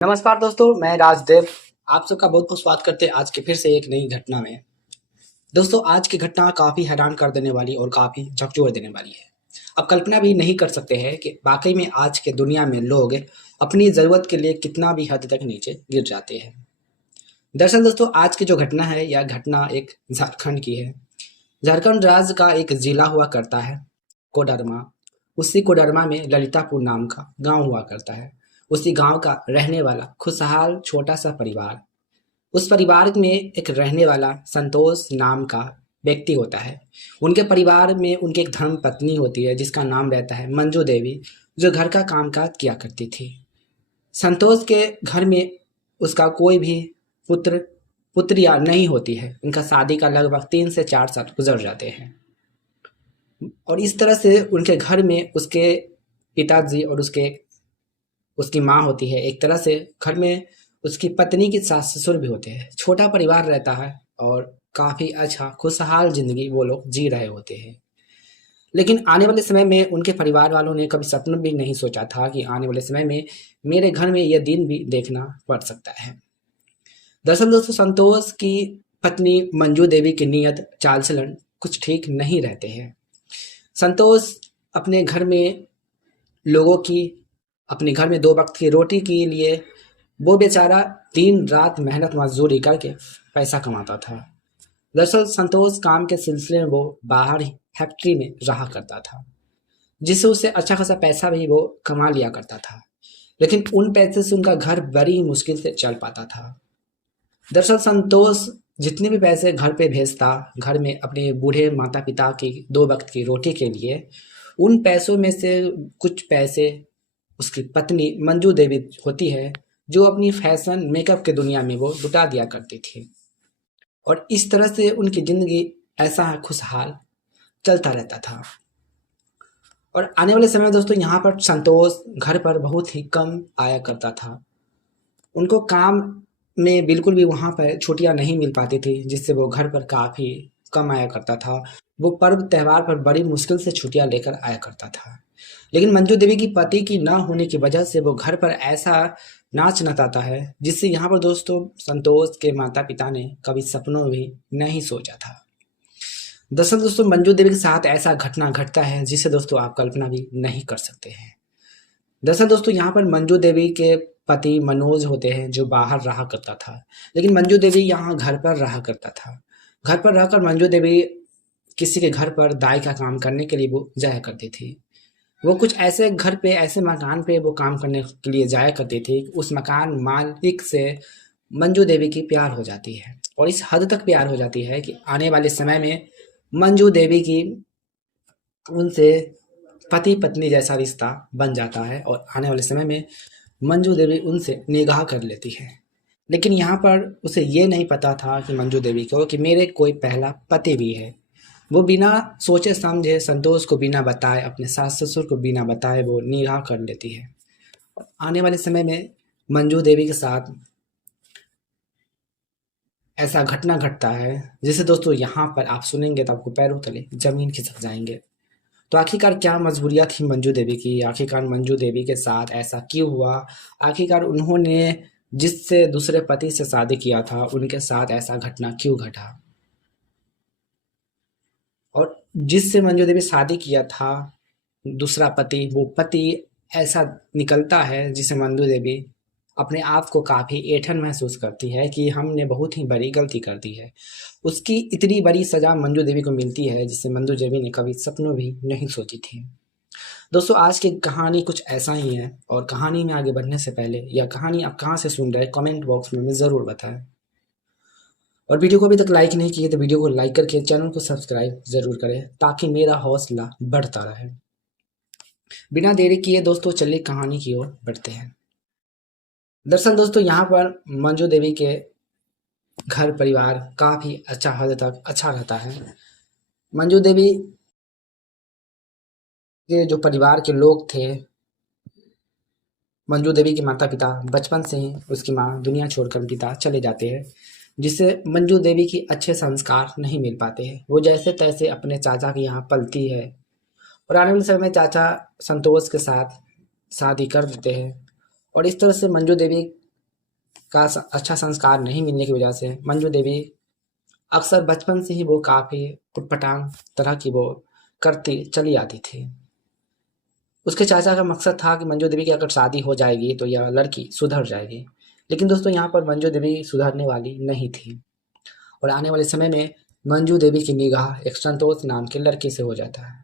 नमस्कार दोस्तों, मैं राजदेव। आप सबका बहुत बहुत स्वागत करते हैं आज के फिर से एक नई घटना में। दोस्तों, आज की घटना काफ़ी हैरान कर देने वाली और काफ़ी झकझोर देने वाली है। आप कल्पना भी नहीं कर सकते हैं कि वाकई में आज के दुनिया में लोग अपनी ज़रूरत के लिए कितना भी हद तक नीचे गिर जाते हैं। दरअसल दोस्तों, आज की जो घटना है यह घटना एक झारखंड की है। झारखंड राज्य का एक जिला हुआ करता है कोडरमा। उसी कोडरमा में ललितापुर नाम का गांव हुआ करता है। उसी गांव का रहने वाला खुशहाल छोटा सा परिवार। उस परिवार में एक रहने वाला संतोष नाम का व्यक्ति होता है। उनके परिवार में उनकी एक धर्म पत्नी होती है जिसका नाम रहता है मंजू देवी, जो घर का कामकाज किया करती थी। संतोष के घर में उसका कोई भी पुत्र पुत्रियां नहीं होती है। उनका शादी का लगभग 3 से 4 साल गुजर जाते हैं और इस तरह से उनके घर में उसके पिताजी और उसकी माँ होती है। एक तरह से घर में उसकी पत्नी की सास ससुर भी होते हैं। छोटा परिवार रहता है और काफ़ी अच्छा खुशहाल ज़िंदगी वो लोग जी रहे होते हैं। लेकिन आने वाले समय में उनके परिवार वालों ने कभी सपना भी नहीं सोचा था कि आने वाले समय में मेरे घर में यह दिन भी देखना पड़ सकता है। दरअसल दोस्तों, संतोष की पत्नी मंजू देवी की नीयत चाल चलन कुछ ठीक नहीं रहते हैं। संतोष अपने घर में लोगों की अपने घर में 2 वक़्त की रोटी के लिए वो बेचारा दिन रात मेहनत मजदूरी करके पैसा कमाता था। दरअसल संतोष काम के सिलसिले में वो बाहर ही फैक्ट्री में रहा करता था, जिससे उसे अच्छा खासा पैसा भी वो कमा लिया करता था। लेकिन उन पैसे से उनका घर बड़ी ही मुश्किल से चल पाता था। दरअसल संतोष जितने भी पैसे घर पे भेजता, घर में अपने बूढ़े माता पिता की 2 वक़्त की रोटी के लिए, उन पैसों में से कुछ पैसे उसकी पत्नी मंजू देवी होती है, जो अपनी फैशन मेकअप की दुनिया में वो लुटा दिया करती थी। और इस तरह से उनकी ज़िंदगी ऐसा खुशहाल चलता रहता था। और आने वाले समय में दोस्तों, यहाँ पर संतोष घर पर बहुत ही कम आया करता था। उनको काम में बिल्कुल भी वहाँ पर छुट्टियाँ नहीं मिल पाती थी, जिससे वो घर पर काफ़ी कम आया करता था। वो पर्व त्योहार पर बड़ी मुश्किल से छुट्टियाँ लेकर आया करता था। लेकिन मंजू देवी की पति की ना होने की वजह से वो घर पर ऐसा नाच नचाता है, जिससे यहाँ पर दोस्तों संतोष के माता पिता ने कभी सपनों में भी नहीं सोचा था। दरअसल दोस्तों, मंजू देवी के साथ ऐसा घटना घटता है जिसे दोस्तों आप कल्पना भी नहीं कर सकते हैं। दरअसल दोस्तों, यहाँ पर मंजू देवी के पति मनोज होते हैं, जो बाहर रहा करता था। लेकिन मंजू देवी यहाँ घर पर रहा करता था। घर पर रहकर मंजू देवी किसी के घर पर दाई का काम करने के लिए वो जाया करती थी। वो कुछ ऐसे घर पे, ऐसे मकान पे वो काम करने के लिए जाया करती थी। उस मकान मालिक से मंजू देवी की प्यार हो जाती है और इस हद तक प्यार हो जाती है कि आने वाले समय में मंजू देवी की उनसे पति पत्नी जैसा रिश्ता बन जाता है और आने वाले समय में मंजू देवी उनसे निगाह कर लेती है। लेकिन यहाँ पर उसे ये नहीं पता था कि मंजू देवी को कि मेरे कोई पहला पति भी है। वो बिना सोचे समझे संतोष को बिना बताए, अपने सास ससुर को बिना बताए वो निगाह कर लेती है। और आने वाले समय में मंजू देवी के साथ ऐसा घटना घटता है जिसे दोस्तों यहाँ पर आप सुनेंगे तो आपको पैरों तले जमीन खिसक जाएंगे। तो आखिरकार क्या मजबूरियाँ थी मंजू देवी की? आखिरकार मंजू देवी के साथ ऐसा क्यों हुआ? आखिरकार उन्होंने जिससे दूसरे पति से शादी किया था, उनके साथ ऐसा घटना क्यों घटा? और जिससे मंजू देवी शादी किया था, दूसरा पति, वो पति ऐसा निकलता है जिसे मंजू देवी अपने आप को काफ़ी ऐंठन महसूस करती है कि हमने बहुत ही बड़ी गलती कर दी है। उसकी इतनी बड़ी सज़ा मंजू देवी को मिलती है जिसे मंजू देवी ने कभी सपनों भी नहीं सोची थी। दोस्तों, आज की कहानी कुछ ऐसा ही है और कहानी में आगे बढ़ने से पहले यह कहानी आप कहाँ से सुन रहे हैं कमेंट बॉक्स में ज़रूर बताएं। और वीडियो को अभी तक लाइक नहीं किए तो वीडियो को लाइक करके चैनल को सब्सक्राइब ज़रूर करें ताकि मेरा हौसला बढ़ता रहे। बिना देरी किए दोस्तों, चलिए कहानी की ओर बढ़ते हैं। दरअसल दोस्तों, यहाँ पर मंजू देवी के घर परिवार काफ़ी अच्छा हद तक अच्छा रहता है। मंजू देवी के जो परिवार के लोग थे, मंजू देवी के माता पिता बचपन से ही उसकी माँ दुनिया छोड़कर पिता चले जाते हैं, जिससे मंजू देवी की अच्छे संस्कार नहीं मिल पाते हैं। वो जैसे तैसे अपने चाचा के यहाँ पलती है और आने वाले समय में चाचा संतोष के साथ शादी कर देते हैं और इस तरह से मंजू देवी का अच्छा संस्कार नहीं मिलने की वजह से मंजू देवी अक्सर बचपन से ही वो काफ़ी उटपटांग तरह की वो करती चली आती थी। उसके चाचा का मकसद था कि मंजू देवी की अगर शादी हो जाएगी तो यह लड़की सुधर जाएगी। लेकिन दोस्तों यहाँ पर मंजू देवी सुधरने वाली नहीं थी और आने वाले समय में मंजू देवी की निगाह एक संतोष नाम के लड़के से हो जाता है।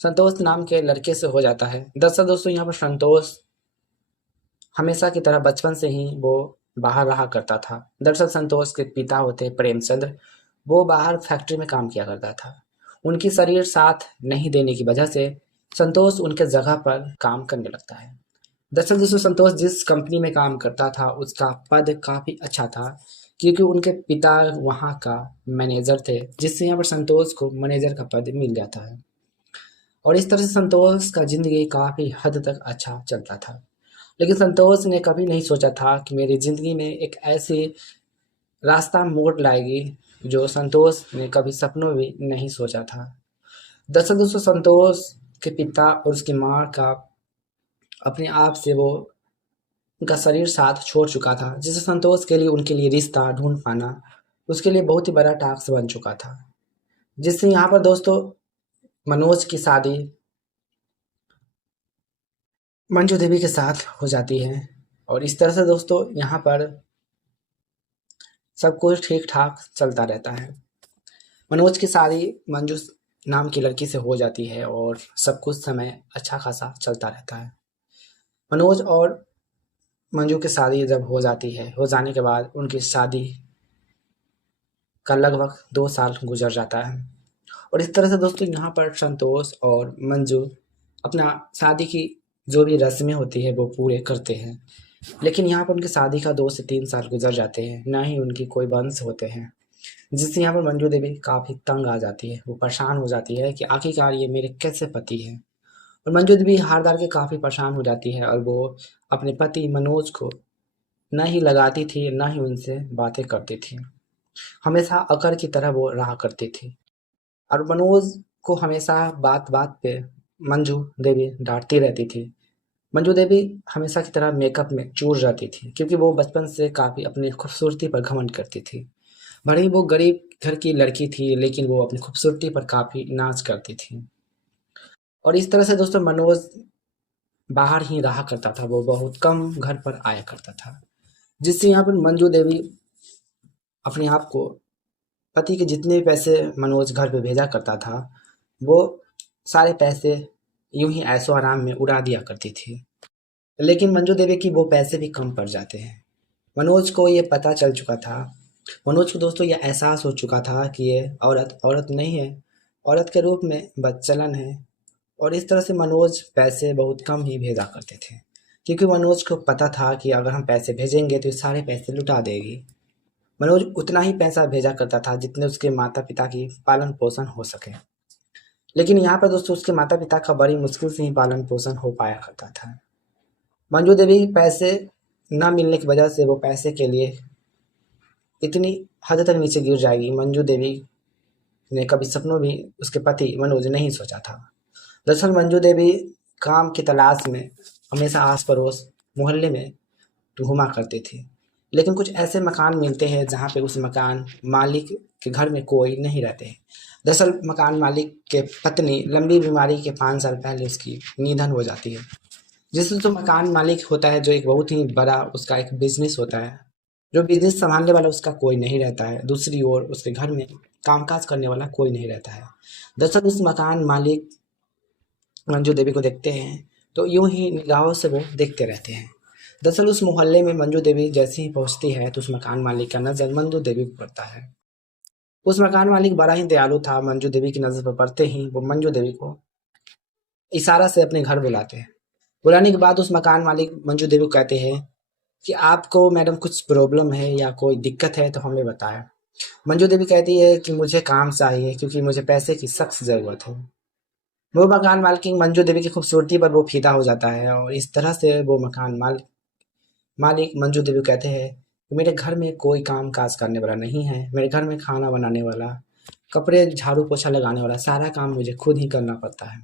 संतोष नाम के लड़के से हो जाता है। दरअसल दोस्तों यहाँ पर संतोष हमेशा की तरह बचपन से ही वो बाहर रहा करता था। दरअसल संतोष के पिता होते प्रेमचंद्र, वो बाहर फैक्ट्री में काम किया करता था। उनकी शरीर साथ नहीं देने की वजह से संतोष उनके जगह पर काम करने लगता है। दरअसल दोस्तों संतोष जिस कंपनी में काम करता था उसका पद काफ़ी अच्छा था क्योंकि उनके पिता वहाँ का मैनेजर थे, जिससे यहाँ पर संतोष को मैनेजर का पद मिल जाता है। और इस तरह से संतोष का ज़िंदगी काफ़ी हद तक अच्छा चलता था। लेकिन संतोष ने कभी नहीं सोचा था कि मेरी ज़िंदगी में एक ऐसी रास्ता मोड़ लाएगी जो संतोष ने कभी सपनों में नहीं सोचा था। दरअसल दोस्तों संतोष के पिता और उसकी माँ का अपने आप से वो उनका शरीर साथ छोड़ चुका था, जिससे संतोष के लिए उनके लिए रिश्ता ढूंढ पाना उसके लिए बहुत ही बड़ा टास्क बन चुका था। जिससे यहाँ पर दोस्तों मनोज की शादी मंजू देवी के साथ हो जाती है और इस तरह से दोस्तों यहाँ पर सब कुछ ठीक ठाक चलता रहता है। मनोज की शादी मंजू नाम की लड़की से हो जाती है और सब कुछ समय अच्छा खासा चलता रहता है। मनोज और मंजू की शादी जब हो जाती है, हो जाने के बाद उनकी शादी का लगभग 2 साल गुजर जाता है और इस तरह से दोस्तों यहाँ पर संतोष और मंजू अपना शादी की जो भी रस्में होती है वो पूरे करते हैं। लेकिन यहाँ पर उनकी शादी का 2 से 3 साल गुजर जाते हैं, ना ही उनकी कोई वंश होते हैं, जिससे यहाँ पर मंजू देवी काफ़ी तंग आ जाती है। वो परेशान हो जाती है कि आखिरकार ये मेरे कैसे पति हैं। और मंजू देवी हार डाल के काफ़ी परेशान हो जाती है और वो अपने पति मनोज को ना ही लगाती थी, ना ही उनसे बातें करती थी। हमेशा अकड़ की तरह वो रहा करती थी और मनोज को हमेशा बात-बात पे मंजू देवी डाँटती रहती थी। मंजू देवी हमेशा की तरह मेकअप में चूर जाती थी क्योंकि वो बचपन से काफ़ी अपनी खूबसूरती पर घमंड करती थी। भले ही वो गरीब घर की लड़की थी, लेकिन वो अपनी खूबसूरती पर काफ़ी नाज़ करती थी। और इस तरह से दोस्तों मनोज बाहर ही रहा करता था, वो बहुत कम घर पर आया करता था। जिससे यहाँ पर मंजू देवी अपने आप को पति के जितने भी पैसे मनोज घर पे भेजा करता था, वो सारे पैसे यूं ही ऐशो आराम में उड़ा दिया करती थी। लेकिन मंजू देवी की वो पैसे भी कम पड़ जाते हैं। मनोज को ये पता चल चुका था, मनोज को दोस्तों ये एहसास हो चुका था कि ये औरत औरत नहीं है, औरत के रूप में बदचलन है। और इस तरह से मनोज पैसे बहुत कम ही भेजा करते थे क्योंकि मनोज को पता था कि अगर हम पैसे भेजेंगे तो ये सारे पैसे लुटा देगी। मनोज उतना ही पैसा भेजा करता था जितने उसके माता पिता की पालन पोषण हो सके। लेकिन यहाँ पर दोस्तों उसके माता पिता का बड़ी मुश्किल से ही पालन पोषण हो पाया करता था। मंजू देवी पैसे न मिलने की वजह से वो पैसे के लिए इतनी हद तक नीचे गिर जाएगी, मंजू देवी ने कभी सपनों भी उसके पति मनोज नहीं सोचा था। दरअसल मंजू देवी काम की तलाश में हमेशा आस पड़ोस मोहल्ले में घूमा करती थी। लेकिन कुछ ऐसे मकान मिलते हैं जहाँ पे उस मकान मालिक के घर में कोई नहीं रहते हैं। दरअसल मकान मालिक के पत्नी लंबी बीमारी के 5 साल पहले उसकी निधन हो जाती है। जिससे तो मकान मालिक होता है जो एक बहुत ही बड़ा उसका एक बिजनेस होता है, जो बिजनेस संभालने वाला उसका कोई नहीं रहता है। दूसरी ओर उसके घर में कामकाज करने वाला कोई नहीं रहता है। दरअसल उस मकान मालिक मंजू देवी को देखते हैं तो यूं ही निगाहों से वो देखते रहते हैं। दरअसल उस मोहल्ले में मंजू देवी जैसे ही पहुंचती है तो उस मकान मालिक का नजर मंजू देवी पर पड़ता है। उस मकान मालिक बड़ा ही दयालु था। मंजू देवी की नजर पर पड़ते ही वो मंजू देवी को इशारा से अपने घर बुलाते हैं। बुलाने के बाद उस मकान मालिक मंजू देवी को कहते हैं कि आपको मैडम कुछ प्रॉब्लम है या कोई दिक्कत है तो हमें बताएं। मंजू देवी कहती है कि मुझे काम चाहिए क्योंकि मुझे पैसे की सख्त ज़रूरत है। वो मकान मालिक मंजू देवी की खूबसूरती पर वो फिदा हो जाता है और इस तरह से वो मकान मालिक मंजू देवी को कहते हैं कि मेरे घर में कोई काम काज करने वाला नहीं है। मेरे घर में खाना बनाने वाला, कपड़े झाड़ू पोछा लगाने वाला सारा काम मुझे खुद ही करना पड़ता है।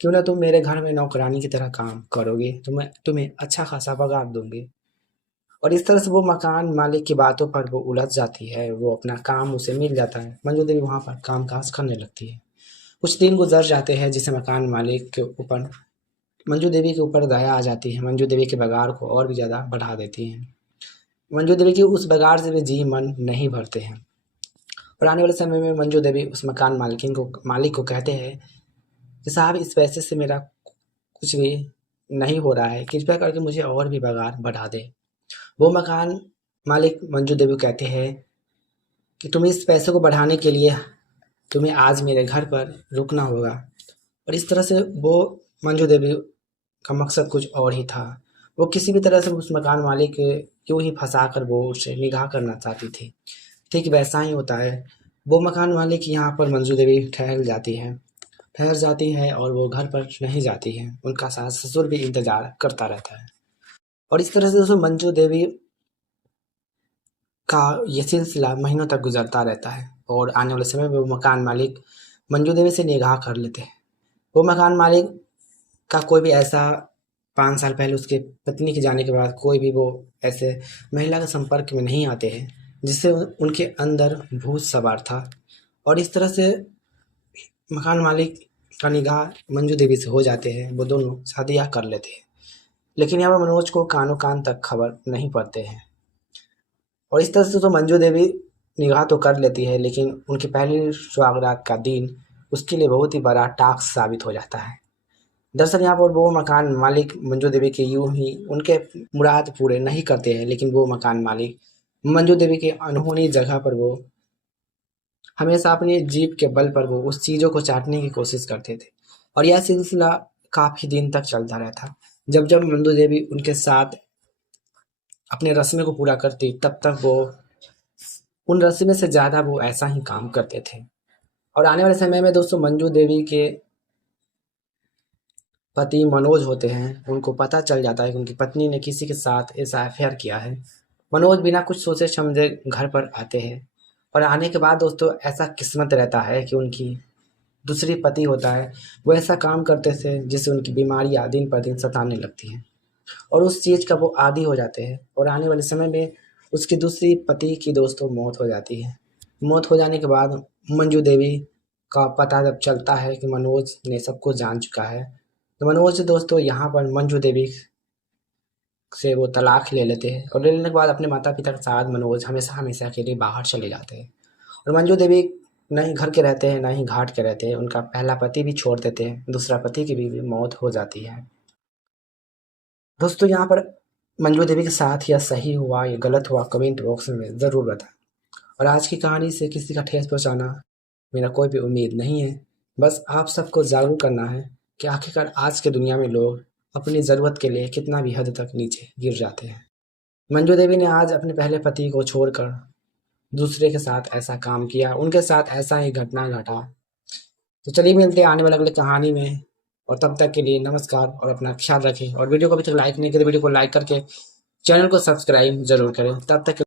क्यों ना तुम मेरे घर में नौकरानी की तरह काम करोगे तो मैं तुम्हें अच्छा खासा पगार दूंगी। और इस तरह से वो मकान मालिक की बातों पर वो उलझ जाती है, वो अपना काम उसे मिल जाता है। मंजू देवी वहाँ पर काम-काज करने लगती है। कुछ दिन गुज़र जाते हैं जिससे मकान मालिक के ऊपर मंजू देवी के ऊपर दया आ जाती है। मंजू देवी के बगार को और भी ज़्यादा बढ़ा देती हैं। मंजू देवी की उस बगार से भी जी मन नहीं भरते हैं और आने वाले समय में मंजू देवी उस मकान मालिक को कहते हैं कि साहब इस पैसे से मेरा कुछ भी नहीं हो रहा है, कृपया करके मुझे और भी बगार बढ़ा दें। वो मकान मालिक मंजू देवी को कहते हैं कि तुम इस पैसे को बढ़ाने के लिए तुम्हें आज मेरे घर पर रुकना होगा। और इस तरह से वो मंजू देवी का मकसद कुछ और ही था। वो किसी भी तरह से उस मकान मालिक यूँ ही फँसा कर वो उससे निकाह करना चाहती थी। ठीक वैसा ही होता है। वो मकान मालिक यहाँ पर मंजू देवी ठहर जाती है और वो घर पर नहीं जाती है। उनका सास-ससुर भी इंतज़ार करता रहता है। और इस तरह से दोस्तों मंजू देवी का ये सिलसिला महीनों तक गुज़रता रहता है और आने वाले समय में वो मकान मालिक मंजू देवी से निकाह कर लेते हैं। वो मकान मालिक का कोई भी ऐसा 5 साल पहले उसके पत्नी के जाने के बाद कोई भी वो ऐसे महिला के संपर्क में नहीं आते हैं जिससे उनके अंदर भूत सवार था। और इस तरह से मकान मालिक का निकाह मंजू देवी से हो जाते हैं। वो दोनों शादियाँ कर लेते हैं। लेकिन यहाँ पर मनोज को कानों कान तक खबर नहीं पड़ते हैं। और इस तरह से तो मंजू देवी निकाह तो कर लेती है लेकिन उनकी पहली सुहागरात का दिन उसके लिए बहुत ही बड़ा टास्क साबित हो जाता है। दरअसल यहाँ पर वो मकान मालिक मंजू देवी के यूं ही उनके मुराद पूरे नहीं करते हैं लेकिन वो मकान मालिक मंजू देवी के अनहोनी जगह पर वो हमेशा अपनी जीभ के बल पर वो उस चीज़ों को चाटने की कोशिश करते थे। और यह सिलसिला काफ़ी दिन तक चलता रहता। जब जब मंजू देवी उनके साथ अपने रस्में को पूरा करती तब तक वो उन रस्में से ज़्यादा वो ऐसा ही काम करते थे। और आने वाले समय में दोस्तों मंजू देवी के पति मनोज होते हैं, उनको पता चल जाता है कि उनकी पत्नी ने किसी के साथ ऐसा अफेयर किया है। मनोज बिना कुछ सोचे समझे घर पर आते हैं और आने के बाद दोस्तों ऐसा किस्मत रहता है कि उनकी दूसरी पति होता है, वो ऐसा काम करते थे जिससे उनकी बीमारियाँ दिन पर दिन सताने लगती हैं और उस चीज़ का वो आदी हो जाते हैं। और आने वाले समय में उसकी दूसरी पति की दोस्तों मौत हो जाती है। मौत हो जाने के बाद मंजू देवी का पता जब चलता है कि मनोज ने सब कुछ जान चुका है तो मनोज दोस्तों यहाँ पर मंजू देवी से वो तलाक ले लेते हैं और ले लेने के बाद अपने माता पिता के साथ मनोज हमेशा हमेशा के लिए बाहर चले जाते हैं। और मंजू देवी ना ही घर के रहते हैं ना ही घाट के रहते हैं। उनका पहला पति भी छोड़ देते हैं, दूसरा पति की भी मौत हो जाती है। दोस्तों यहाँ पर मंजू देवी के साथ यह सही हुआ या गलत हुआ कमेंट बॉक्स में ज़रूर बताएं। और आज की कहानी से किसी का ठेस पहुँचाना मेरा कोई भी उम्मीद नहीं है। बस आप सबको जागरूक करना है कि आखिरकार आज की दुनिया में लोग अपनी ज़रूरत के लिए कितना भी हद तक नीचे गिर जाते हैं। मंजू देवी ने आज अपने पहले पति को छोड़कर दूसरे के साथ ऐसा काम किया, उनके साथ ऐसा ही घटना घटा। तो चलिए मिलते हैं आने वाले अगले कहानी में और तब तक के लिए नमस्कार और अपना ख्याल रखें। और वीडियो को अभी तक लाइक नहीं किया तो वीडियो को लाइक करके चैनल को सब्सक्राइब जरूर करें। तब तक